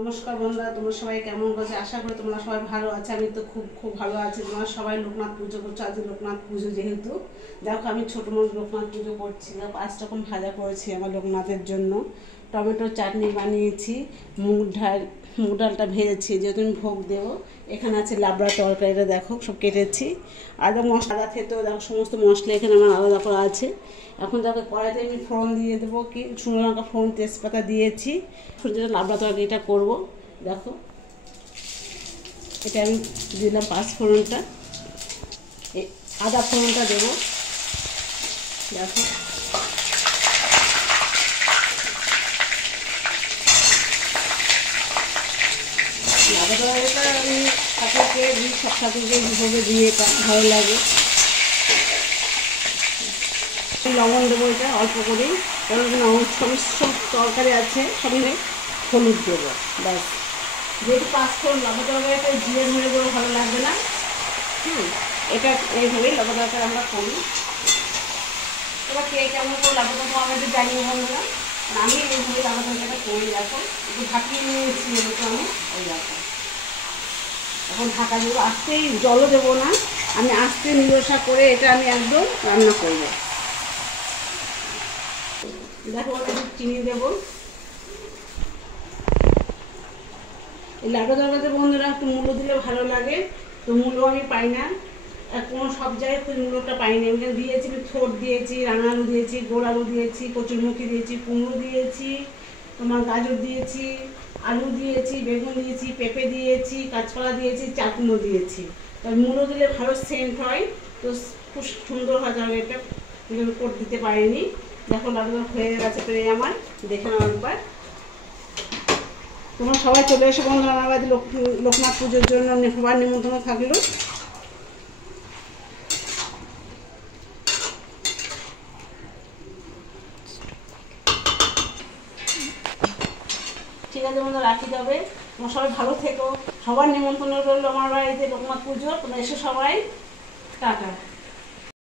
নমস্কার বন্ধুরা, তোমরা সবাই কেমন আছো? আশা করি তোমরা সবাই ভালো আছে। আমি তো খুব খুব ভালো আছি। তোমরা সবাই লোকনাথ পুজো করছো। আজ লোকনাথ পুজো যেহেতু, দেখো আমি ছোটো মোট লোকনাথ পুজো করছিলাম। 5 রকম ভাজা করেছি আমার লোকনাথের জন্য। টমেটো চাটনি বানিয়েছি, মুগ ডালটা ভেজেছি যেহেতু আমি ভোগ দেবো। এখানে আছে লাবড়া তরকারিটা, দেখো সব কেটেছি। আর মশলা খেতেও দেখো সমস্ত মশলা এখানে আমার আলাদা করা আছে। এখন দেখো কড়াইতে আমি ফোড়ন দিয়ে দেবো, কি শুকনো লঙ্কা ফোড়ন তেজপাতা দিয়েছি। যেটা লাবড়া তরকারিটা করবো, দেখো এটা আমি দিলাম 5 ফোড়নটা, আদা ফোড়নটা দেবো, দেখো লাবড়া তরকারিটা আমি ঠাকুরকে দিই, সব ঠাকুরকে হিসেবে দিয়ে ভালো লাগে। লবণ দেবো এটা অল্প করেই, কারণ সব তরকারি আছে, সঙ্গে হলুদ দেবো, ব্যাস। যেহেতু 5 ফোড়ন লাবড়া তরকারিটা জিরে ধরে দেবো, ভালো লাগবে না। এটা এইভাবেই লাবড়া তরকারি আমরা করি। এবার কে কেমন করে লাবড়া তরকারি আমাদের জানিয়ে বন্ধুরা। আমি এইভাবেই লাবড়া তরকারিটা করি। দেখো একটু ঢাকিয়ে নিয়েছি, এগুলো আমি ওই দেখো এখন ঢাকা দেবো। আস্তেই, জলও দেবো না, আমি আস্তে নিরসা করে এটা আমি একদম রান্না করবো। দেখো একটু চিনি দেবো। এই লাবড়া তরকারিতে বন্ধুরা একটু মূলো দিলে ভালো লাগে, তো মূলো আমি পাই না, কোনো সব জায়গায় মূলোটা পাইনি। আমি দিয়েছি, ছোট দিয়েছি, রাঙা আলু দিয়েছি, গোল আলু দিয়েছি, কচুরমুখী দিয়েছি, কুমড়ো দিয়েছি, তোমার গাজর দিয়েছি, আলু দিয়েছি, বেগুন দিয়েছি, পেঁপে দিয়েছি, কাঁচকলা দিয়েছি, চাটনিও দিয়েছি। তবে মূলো দিলে ভালো সেন্ট হয়, তো খুব সুন্দর হয় তরকারিটা, করে দিতে পারিনি। দেখো লাবড়া হয়ে গেছে প্রায় আমার, দেখে নাও একবার। তোমরা সবাই চলে এসো বন্ধুরা আমার বাড়িতে লোকনাথ পুজোর জন্য, সবার নিমন্ত্রণ থাকলো। ঠিক আছে বন্ধুরা, রাখি যাবে। তোমরা সবাই ভালো থেকো। সবার নিমন্ত্রণ রইলো আমার বাড়িতে লোকনাথ পুজো, তোমরা এসো সবাই। টাটা।